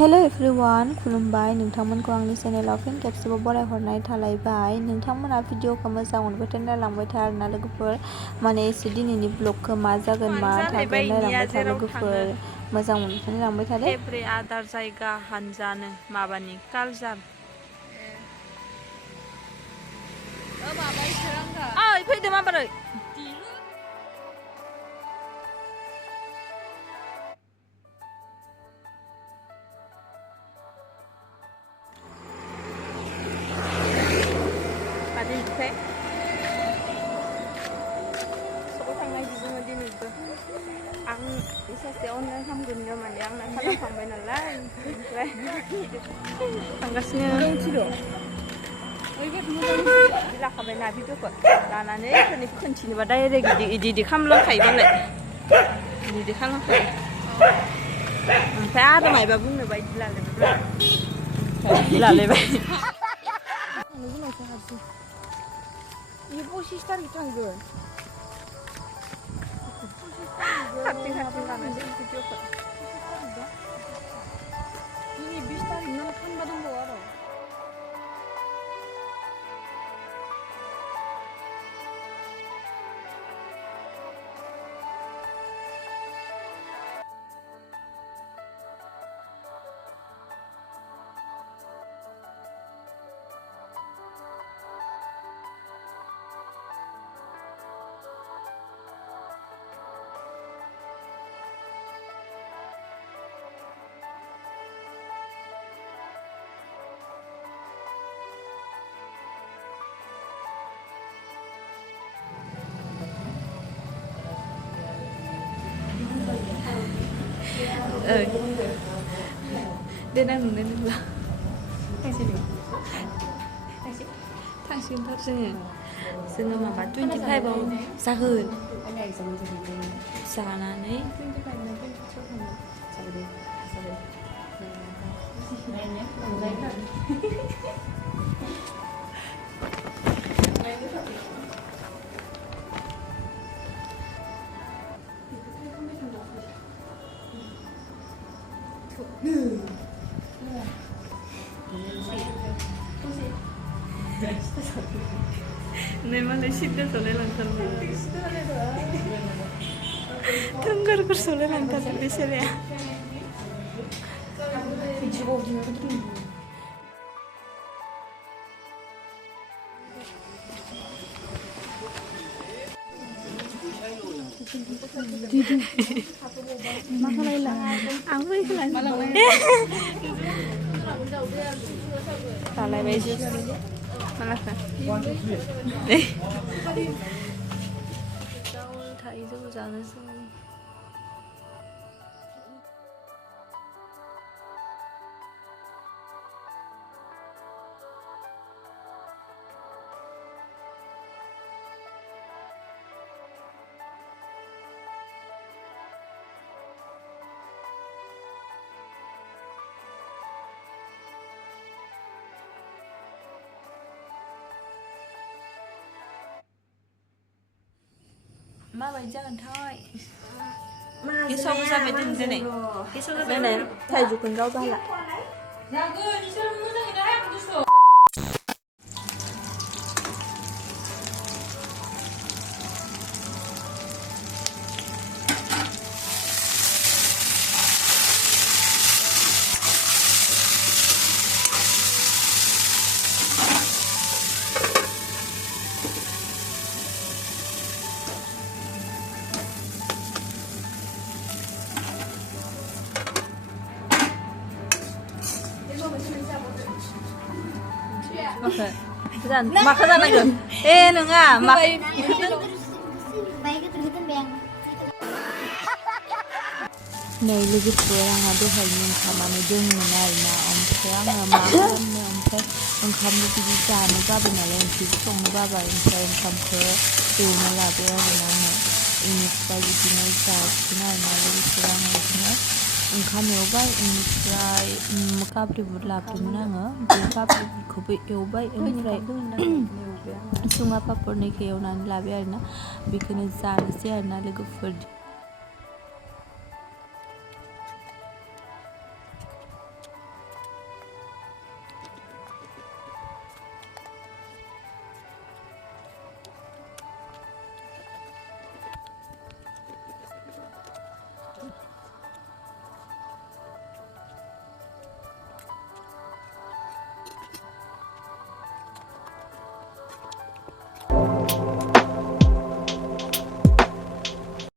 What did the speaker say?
हेल' everyone खुलुमबाय नोंथांमोनखौ आंनि चेनेलाव फिन खेबसेबाव बरायहरनाय थालायबाय। नोंथांमोना भिडिअखौ मोजां मोनबाथाय नायलांबाय था आरोना लोगोफोर। माने एसे दिनैनि ब्लगखौ मा जागोन मा थागोन नायलांबाय था लोगोफोर। मोजां मोनबाथाय नायलांबाय था दे। फेब्रे आदार जायगा हानजानो माबानि कालचार ओइ फैदो माबारै ओमफ्राय सकाव थांनायदि जोङो दिनैबो आं सासे अनलाइन खालामगोन माने आंना खालामखांबाय नालाय ओमफ्राय थांगासिनो लाखाबायना भिडिअखौ लानानै खोन्थिनोबा डाइरेक्ट इदि खालामलांखायो मालाय इदि खालामखायो ओमफ्राय आरो मायबा बुंनोबा इदि लालायबाय इयो 25 तारिख थांगोन खाथि लानानै भिडिअखौ दिनै 20 तारिख नाम खामबा दंबावो आरो देनां नुनो नंला थांसिगोनथ' जोङो माबा 25 आव जागोन जानानै 내 말에 시대 소리랑처럼 둥그르고 소리랑처럼 비슷해. 아무 얘기도 안 해. 달라이바이지. 말랐어. 네. 다 잊어보지 않았어. 마바이지 않다이. 계속 잡에 든데. 계속 잡에. 타이주 근가도 할라. 야, 그 이 사람 무당이다 해 보셨어. Bukan, makan aja. Nengah, Này लोगोफोर आंहा दहायनि ओंखामानो दंमोन आरोना ओमफ्राय आङो मा खालामनो ओमफ्राय ओंखामबो बिदि जानो बाबाय नालाय ओंख्रिबो संनो बाबाय ओमफ्राय ओंखामखौ एवना लाबाय आरोना आङो बेनिफ्राय बिदिनो जासिगोन आरोना लोगोफोर आङो बिदिनो ओंखाम एवबाय बेनिफ्राय काब्रि बुट लाबोदोंमोन आङो बे काब्रि बुटखौबो एवबाय ओमफ्राय सुङा पापड़निखौ एवनानै लाबाय आरोना बेखौनो जानोसै आरोना लोगोफोर